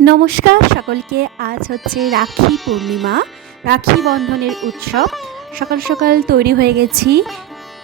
নমস্কার সকলকে। আজ হচ্ছে রাখি পূর্ণিমা, রাখি বন্ধনের উৎসব। সকাল সকাল তৈরি হয়ে গেছি,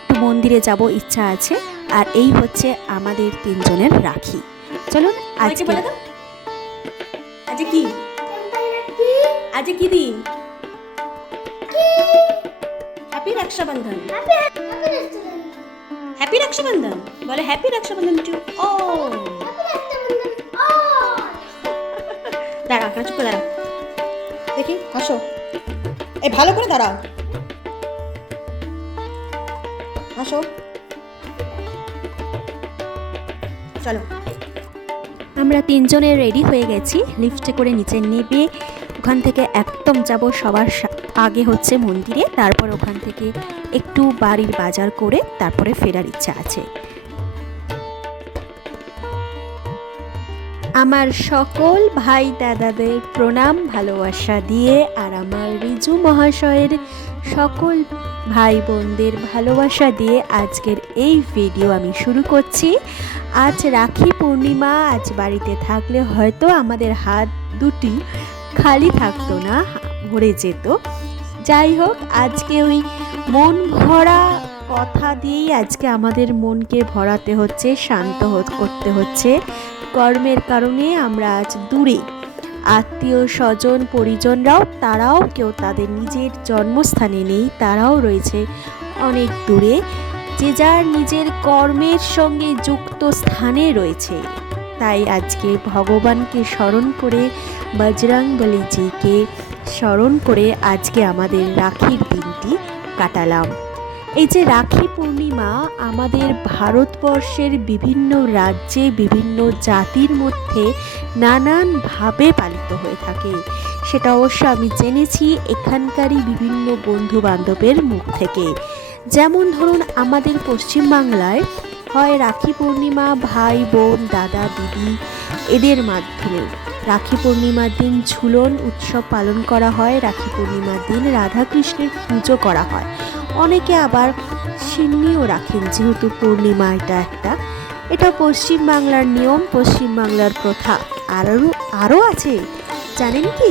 একটু মন্দিরে যাব ইচ্ছা আছে। আর এই হচ্ছে আমাদের তিনজনের রাখি। চলুন আজকে বলে দাও, আজ কি দিন? হ্যাপি রক্ষাবন্ধন। হ্যাপি রক্ষাবন্ধন বলে, হ্যাপি রক্ষাবন্ধন টু ও। দাঁড়াও, চুপ করে দাঁড়াও, দেখি হাসো, এই ভালো করে দাঁড়াও, হাসো। চলো, আমরা তিনজনে রেডি হয়ে গেছি। লিফটে করে নিচে নেবে, ওখান থেকে একদম যাব সবার আগে হচ্ছে মন্দিরে, তারপর ওখান থেকে একটু বাড়ির বাজার করে তারপরে ফেরার ইচ্ছা আছে। আমার সকল ভাই দাদাদের প্রণাম ভালোবাসা দিয়ে আর আমার রিজু মহাশয়ের সকল ভাই বোনদের ভালোবাসা দিয়ে আজকের এই ভিডিও আমি শুরু করছি। আজ রাখি পূর্ণিমা। আজ বাড়িতে থাকলে হয়তো আমাদের হাত দুটি খালি থাকতো না, ভরে যেত। যাই হোক, আজকে ওই মন ভরা কথা দিয়েই আজকে আমাদের মনকে ভরাতে হচ্ছে, শান্ত করতে হচ্ছে। কর্মের কারণে আমরা আজ দূরে, আত্মীয় স্বজন পরিজনরাও তারাও কেউ তাদের নিজের জন্মস্থানে নেই, তারাও রয়েছে অনেক দূরে, যে যার নিজের কর্মের সঙ্গে যুক্ত স্থানে রয়েছে। তাই আজকে ভগবানকে স্মরণ করে, বজরংবলীজিকে স্মরণ করে আজকে আমাদের রাখির দিনটি কাটালাম। এই যে রাখি পূর্ণিমা আমাদের ভারতবর্ষের বিভিন্ন রাজ্যে বিভিন্ন জাতির মধ্যে নানানভাবে পালিত হয়ে থাকে, সেটা অবশ্য আমি জেনেছি এখানকারই বিভিন্ন বন্ধু বান্ধবের মুখ থেকে। যেমন ধরুন, আমাদের পশ্চিমবাংলায় হয় রাখি পূর্ণিমা ভাই বোন দাদা দিদি এদের মাধ্যমে, রাখি পূর্ণিমার দিন ঝুলন উৎসব পালন করা হয়, রাখি পূর্ণিমার দিন রাধাকৃষ্ণের পুজো করা হয়। অনেকে আবার সিন্নিও রাখেন, যেহেতু পূর্ণিমা এটা পশ্চিমবাংলার নিয়ম, পশ্চিমবাংলার প্রথা। আরও আছে, জানেন কি?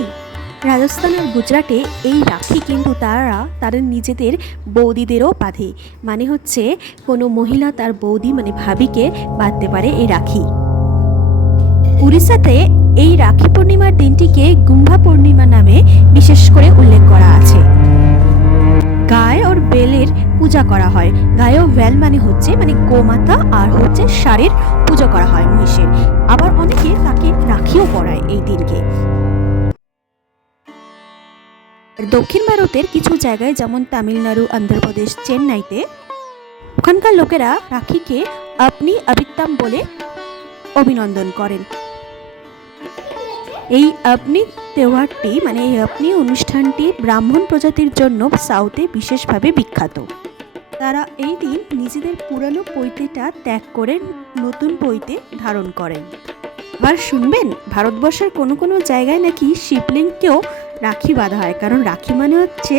রাজস্থান আর গুজরাটে এই রাখি কিন্তু তাদের নিজেদের বৌদিদেরও বাঁধে। মানে হচ্ছে কোনো মহিলা তার বৌদি মানে ভাবিকে বাঁধতে পারে এই রাখি। উড়িষ্যাতে এই রাখি পূর্ণিমার দিনটিকে গুম্ভা পূর্ণিমা নামে বিশেষ করে উল্লেখ করা আছে। গায়ে আর বেলের পূজা করা হয়। গায়ে ও বেল মানে হচ্ছে গোমাতা, আর হচ্ছে ষাঁড়ের পূজা করা হয়, মহিষের। আবার অনেকে তাকে রাখিও পরায় এই দিনকে। দক্ষিণ ভারতের কিছু জায়গায় যেমন তামিলনাড়ু, অন্ধ্রপ্রদেশ, চেন্নাইতে ওখানকার লোকেরা রাখিকে আপনি অবিত্তাম বলে অভিনন্দন করেন। এই আপনি তেওহারটি এই আপনি অনুষ্ঠানটি ব্রাহ্মণ প্রজাতির জন্য সাউথে বিশেষভাবে বিখ্যাত। তারা এই দিন নিজেদের পুরানো পৈতেটা ত্যাগ করে নতুন পৈতে ধারণ করেন। আর শুনবেন, ভারতবর্ষের কোনো কোনো জায়গায় নাকি শিবলিঙ্গকেও রাখি বাঁধা হয়, কারণ রাখি মানে হচ্ছে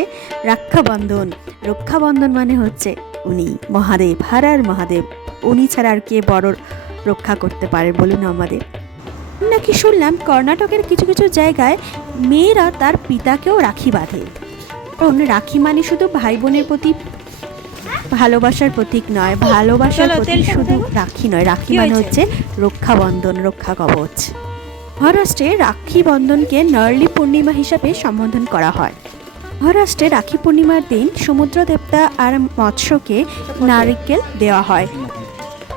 রক্ষাবন্ধন। রক্ষাবন্ধন মানে হচ্ছে উনি মহাদেব, হারার মহাদেব। উনি ছাড়া আর কে বড় রক্ষা করতে পারে বলুন আমাদের? নাকি শুনলাম কর্ণাটকের কিছু কিছু জায়গায় মেয়েরা তার পিতাকেও রাখি বাঁধে। কারণ রাখি মানে শুধু ভাই বোনের প্রতি ভালোবাসার প্রতীক নয়, ভালোবাসার প্রতীক শুধু রাখি নয়, রাখি মানে হচ্ছে রক্ষাবন্ধন, রক্ষা কবচ। মহারাষ্ট্রে রাখি বন্ধনকে নরলি পূর্ণিমা হিসাবে সম্বোধন করা হয়। মহারাষ্ট্রে রাখি পূর্ণিমার দিন সমুদ্র দেবতা আর মৎস্যকে নারিকেল দেওয়া হয়।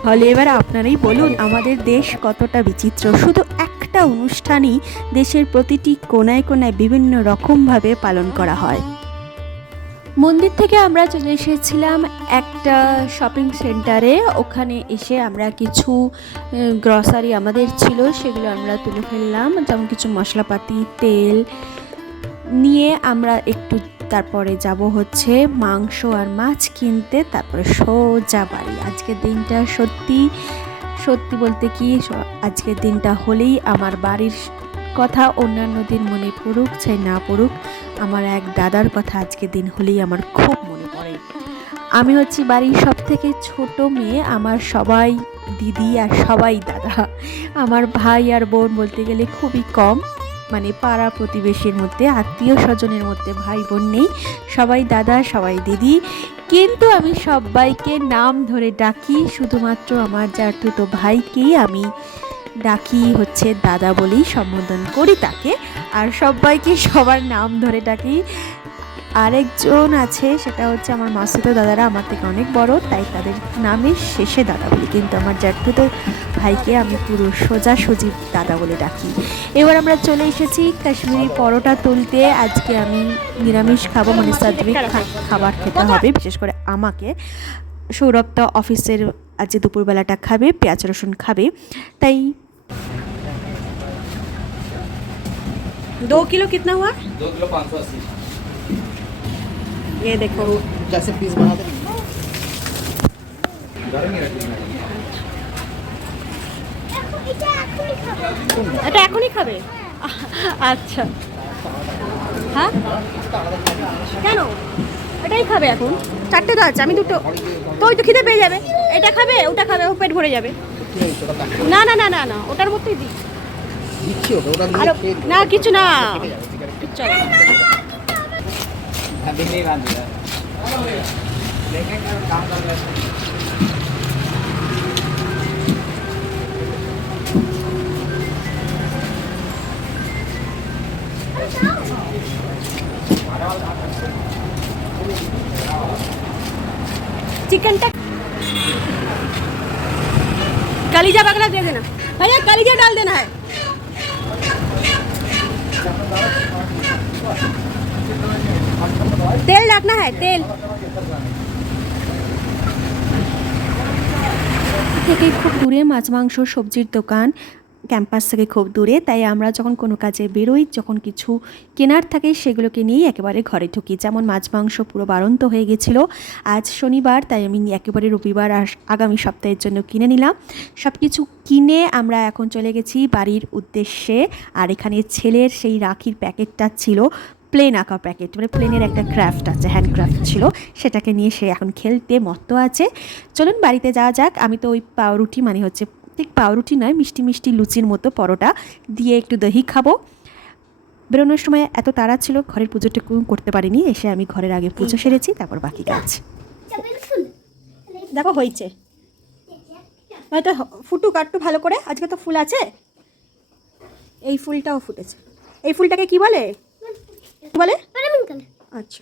হলে এবার আপনারাই বলুন, আমাদের দেশ কতটা বিচিত্র। শুধু একটা অনুষ্ঠানই দেশের প্রতিটি কোনায় কোনায় বিভিন্ন রকমভাবে পালন করা হয়। মন্দির থেকে আমরা চলে এসেছিলাম একটা শপিং সেন্টারে। ওখানে এসে আমরা কিছু গ্রসারি আমাদের ছিল, সেগুলো আমরা তুলে ফেললাম। যেমন কিছু মশলাপাতি, তেল নিয়ে আমরা একটু তারপরে যাব হচ্ছে মাংস আর মাছ কিনতে, তারপরে সোজা বাড়ি। আজকের দিনটা সত্যি সত্যি বলতে কি, আজকের দিনটা হলেই আমার বাড়ির কথা অন্যান্য দিন মনে পড়ুক চাই না পড়ুক, আমার এক দাদার কথা আজকের দিন হলেই আমার খুব মনে পড়ে। আমি হচ্ছি বাড়ির সব থেকে ছোট মেয়ে, আমার সবাই দিদি আর সবাই দাদা। আমার ভাই আর বোন বলতে গেলে খুবই কম, মানে পাড়া প্রতিবেশীর মধ্যে, আত্মীয় স্বজনের মধ্যে ভাই বোন নেই, সবাই দাদা সবাই দিদি। কিন্তু আমি সবাইকে নাম ধরে ডাকি, শুধুমাত্র আমার জ্যাঠতো ভাইকেই আমি ডাকি হচ্ছে দাদা বলেই সম্বোধন করি তাকে, আর সবাইকে সবার নাম ধরে ডাকি। আরেকজন আছে, সেটা হচ্ছে আমার মাসুতো দাদারা আমার থেকে অনেক বড়, তাই তাদের নামের শেষে দাদা বলি, কিন্তু আমার জ্যাঠতো ভাইকে আমি পুরো সোজাসুজি দাদা বলে ডাকি। এবার আমরা চলে এসেছি কাশ্মীরি পরোটা তুলতে। আজকে আমি নিরামিষ খাবো, মানে সাত্বিক খাবার খেতে হবে, বিশেষ করে আমাকে। সৌরভ তো অফিসের আজকে দুপুরবেলাটা খাবে, পেঁয়াজ রসুন খাবে, তাই 2 किलो कितना हुआ? 2 किलो 580। ये देखो जैसे पीस बनाते हैं गरम ही रखना है। এটা এখনই খাবে? আচ্ছা, হ্যাঁ কেন এটাই খাবে এখন? 4টে তো আছে, আমি 2টো। তো ওই তো খিদে পেয়ে যাবে, এটা খাবে ওটা খাবে, ও পেট ভরে যাবে। না না না না না, ওটার মধ্যেই দিই। দিচ্ছি ওটা আরে না কিছু না, চল अभी नहीं बांध दिया लेकिन काम कर लेते हैं। चिकन का कलीजा बगला दे देना भैया, कलीजा डाल देना है। तेल डालना है, तेल থেকে খুব দূরে মাছ মাংস সবজির দোকান, ক্যাম্পাস থেকে খুব দূরে, তাই আমরা যখন কোনো কাজে বেরোই, যখন কিছু কেনার থাকে সেগুলোকে নিয়েই একেবারে ঘরে ঢুকি। যেমন মাছ মাংস পুরো বাড়ন্ত হয়ে গেছিলো, আজ শনিবার, তাই আমি একেবারে রবিবার আর আগামী সপ্তাহের জন্য কিনে নিলাম। সব কিছু কিনে আমরা এখন চলে গেছি বাড়ির উদ্দেশ্যে। আর এখানে ছেলের সেই রাখির প্যাকেটটা ছিল, প্লেন আঁকা প্যাকেট, মানে প্লেনের একটা ক্রাফট আছে, হ্যান্ডক্রাফট ছিল, সেটাকে নিয়ে সে এখন খেলতে মত্ত আছে। চলুন বাড়িতে যাওয়া যাক। আমি তো ওই পাউরুটি, মানে হচ্ছে ঠিক পাউরুটি নয়, মিষ্টি মিষ্টি লুচির মতো পরোটা দিয়ে একটু দহি খাবো। বেরোনোর সময় এত তাড়া ছিল, ঘরের পুজোটুকু করতে পারিনি, এসে আমি ঘরের আগে পুজো সেরেছি, তারপর বাকি কাজ। দেখো হয়েছে, হয়তো ফুটু কাটটু ভালো করে, আজকে তো ফুল আছে। এই ফুলটাও ফুটেছে। এই ফুলটাকে কি বলে বলে? আচ্ছা,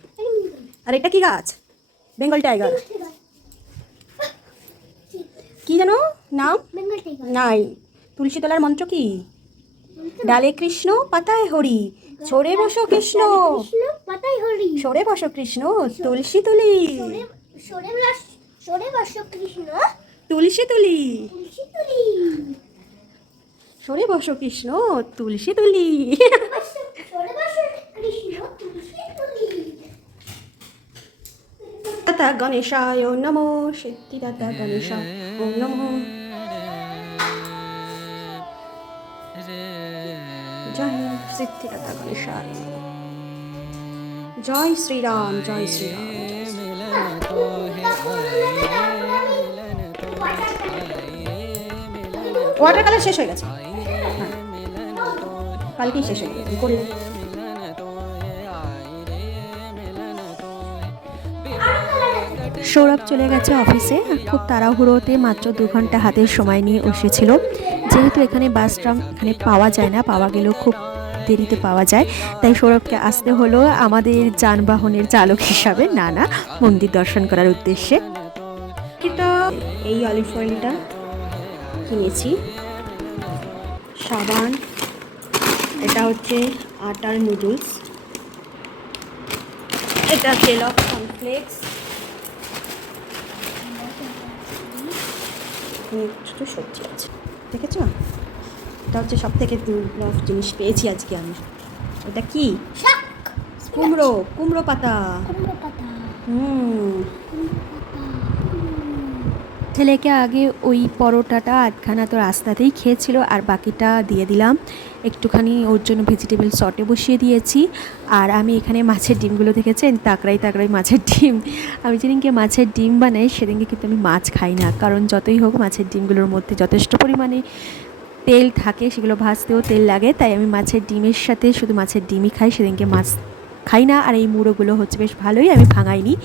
আর এটা কি গাছ? বেঙ্গল টাইগার। কি জানো নাম? নাই। তুলসী তলার মন্ত্র কি? ডালে কৃষ্ণ পাতায় হরি, সরে বসো কৃষ্ণ পাতায় হরি, সরে বসো কৃষ্ণ তুলসী তুলি, সরে বসো কৃষ্ণ তুলসী তুলি, সরে বসো কৃষ্ণ তুলসী তুলি। দাতা গণেশায় নমো, সিদ্ধিদাতা গণেশায় ওম নমো। জয় সিদ্ধিদাতা গণেশায়, জয় শ্রীরাম, জয় শ্রীরাম। ওয়াটার কালার শেষ হয়ে গেছে, কালকেই শেষ হয়ে গেছে, করলে সৌরভ চলে গেছে অফিসে, খুব তাড়াহুড়োতে মাত্র 2 ঘন্টা হাতের সময় নিয়ে এসেছিল। যেহেতু এখানে বাস ট্রাম এখানে পাওয়া যায় না, পাওয়া গেলেও খুব দেরিতে পাওয়া যায়, তাই সৌরভকে আসতে হলো আমাদের যানবাহনের চালক হিসাবে, না মন্দির দর্শন করার উদ্দেশ্যে। কিন্তু এই অলিভ অয়েলটা কিনেছি, সাবান, এটা হচ্ছে আটার নুডলস, এটা কেলগ কর্নফ্লেক্স, ছোটো সবজি আছে, দেখেছ? এটা হচ্ছে সব থেকে দুর্লভ জিনিস পেয়েছি আজকে আমি। এটা কি? কুমড়ো পাতা। ছেলেকে আগে ওই পরোটাটা আধখানা তো রাস্তাতেই খেয়েছিল, আর বাকিটা দিয়ে দিলাম একটুখানি, ওর জন্য ভেজিটেবল শর্টে বসিয়ে দিয়েছি। আর আমি এখানে মাছের ডিমগুলো দেখেছেন, তাকড়াই মাছের ডিম। আমি যেদিনকে মাছের ডিম বানাই সেদিনকে কিন্তু আমি মাছ খাই না, কারণ যতই হোক মাছের ডিমগুলোর মধ্যে যথেষ্ট পরিমাণে তেল থাকে, সেগুলো ভাজতেও তেল লাগে, তাই আমি মাছের ডিমের সাথে শুধু মাছের ডিমই খাই, সেদিনকে মাছ খাই না। আর এই মুড়োগুলো হচ্ছে বেশ ভালোই, আমি ভাঙাইনি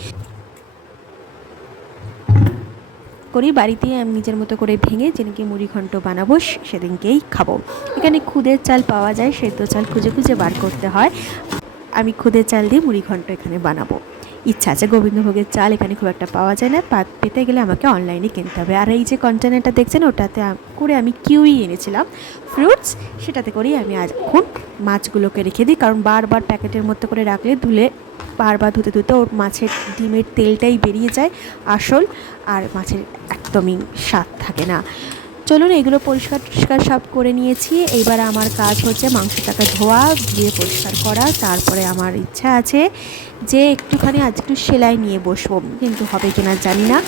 করি, বাড়িতেই আমি নিজের মতো করে ভেঙে যেদিনকে মুড়ি ঘন্ট বানাবো সেদিনকেই খাবো। এখানে খুদের চাল পাওয়া যায়, সেদ্ধ চাল খুঁজে খুঁজে বার করতে হয়। আমি খুদের চাল দিয়ে মুড়ি ঘন্ট এখানে বানাবো। ইচ্ছা আছে, গোবিন্দভোগের চাল এখানে খুব একটা পাওয়া যায় না, পেতে গেলে আমাকে অনলাইনে কিনতে হবে। আর এই যে কন্টেনারটা দেখছেন, ওটাতে করে আমি কিউই এনেছিলাম ফ্রুটস, সেটাতে করেই আমি এখন মাছগুলোকে রেখে দিই, কারণ বারবার প্যাকেটের মধ্যে করে রাখলে ধুলে বারবার ধুতে ধুতে ওর মাছের ডিমের তেলটাই বেরিয়ে যায় আসল, আর মাছের একদমই স্বাদ থাকে না। চলুন, এগুলো পরিষ্কার টরিষ্কার সব করে নিয়েছি। এইবার আমার কাজ হচ্ছে মাংসটাকে ধোয়া, ধুয়ে পরিষ্কার করা। তারপরে আমার ইচ্ছা আছে যে একটুখানি আজ একটু সেলাই নিয়ে বসবো, কিন্তু হবে কিনা জানি না।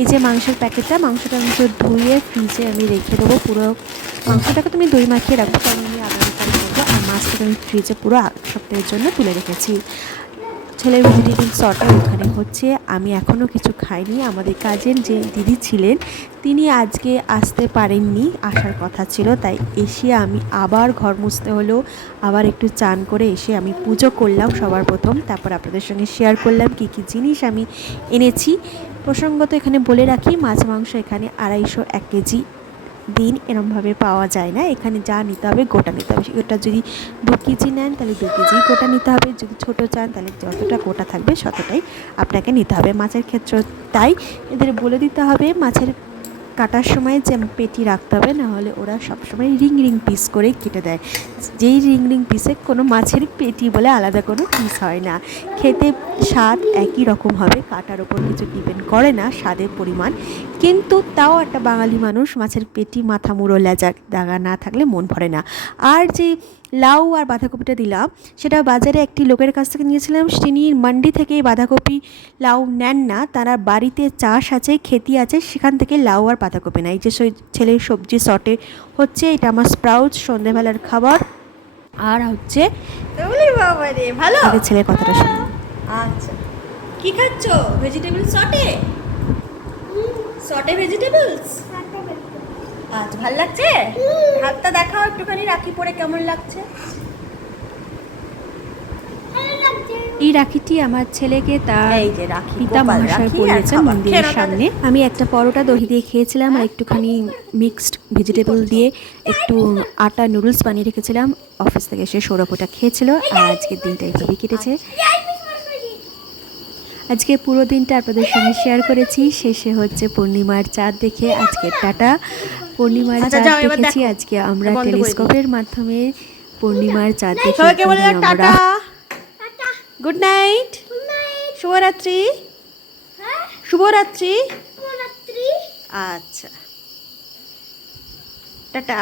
এই যে মাংসের প্যাকেটটা, মাংসটা আমি ধুয়ে ফ্রিজে আমি রেখে দেবো। পুরো মাংসটাকে তুমি দই মাখিয়ে রাখবো, কারণ আমি আগামীকাল করবো। আর মাছটাকে আমি ফ্রিজে পুরো সপ্তাহের জন্য তুলে রেখেছি। ছেলের ভেজিটেবল শর্টে ওখানে হচ্ছে, আমি এখনও কিছু খাইনি। আমাদের কাজের যে দিদি ছিলেন তিনি আজকে আসতে পারেননি, আসার কথা ছিল, তাই এসে আমি আবার ঘর মুছতে হলো। আবার একটু চান করে এসে আমি পুজো করলাম সবার প্রথম, তারপর আপনাদের সঙ্গে শেয়ার করলাম কী কী জিনিস আমি এনেছি। প্রসঙ্গত এখানে বলে রাখি, মাছ মাংস এখানে 250 1 কেজি দিন এরমভাবে পাওয়া যায় না, এখানে যা নিতে হবে গোটা নিতে হবে। ওটা যদি 2 কেজি নেন তাহলে 2 কেজি গোটা নিতে হবে, যদি ছোটো চান তাহলে যতটা গোটা থাকবে ততটাই আপনাকে নিতে হবে। মাছের ক্ষেত্রে তাই এদের বলে দিতে হবে মাছের কাটার সময় যে পেটি রাখতে হবে, নাহলে ওরা সবসময় রিং রিং পিস করে কেটে দেয়। যেই রিং রিং পিসে কোনো মাছের পেটি বলে আলাদা কোনো পিস হয় না, খেতে স্বাদ একই রকম হবে, কাটার ওপর কিছু ডিপেন্ড করে না স্বাদের পরিমাণ। কিন্তু তাও একটা বাঙালি মানুষ মাছের পেটি মাথা মুড়ো লেজা দাগা না থাকলে মন ভরে না। আর যে লাউ আর বাঁধাকপিটা দিলাম, সেটা বাজারে একটি লোকের কাছ থেকে নিয়েছিলাম, তিনি মান্ডি থেকে বাঁধাকপি লাউ নেন না, তারা বাড়িতে চাষ আছে, খেতি আছে, সেখান থেকে লাউ আর বাঁধাকপি না। এই যে ছেলের সবজি শর্টে হচ্ছে, এটা আমার স্প্রাউটস সন্ধ্যেবেলার খাবার। আর হচ্ছে বাবা রে, ভালো। আগে ছেলের কথাটা শুনুন। আচ্ছা, কি খাচ্ছ? ভেজিটেবল শর্টে, শর্টে ভেজিটেবলস। আচ্ছা, ভালো লাগছে? হাতটা দেখাও একটুখানি, রাখি পরে কেমন লাগছে? এই রাখিটি আমার ছেলেকে তার এই যে রাখি, পিতা গোপাল মহাশয় রাখি, পরিয়েছেন আর খাবার। মন্দিরের খেয়ে নাও সামনে। আমি একটা পরোটা দহি দিয়ে খেয়েছিলাম, আর একটুখানি মিক্সড ভেজিটেবল দিয়ে একটু আটা নুডলস বানিয়ে রেখেছিলাম। অফিস থেকে এসে সৌরভ ওটা খেয়েছিল, আর আজকের দিনটা এইভাবেই কেটেছে। আজকে পুরো দিনটা আপনাদের সঙ্গে শেয়ার করেছি। শেষে হচ্ছে পূর্ণিমার চাঁদ দেখে আজকে টাটা। পূর্ণিমার আচ্ছা, চাঁদ যাও, এবার দেখেছি দেখো। আজকে আমরা বন্ধ করে দিই। টেলিস্কোপের মাধ্যমে পূর্ণিমার চাঁদ দেখে সবাইকে বলে দাও আমরা টাটা, গুড নাইট, শুভরাত্রি, শুভরাত্রি। আচ্ছা, টাটা।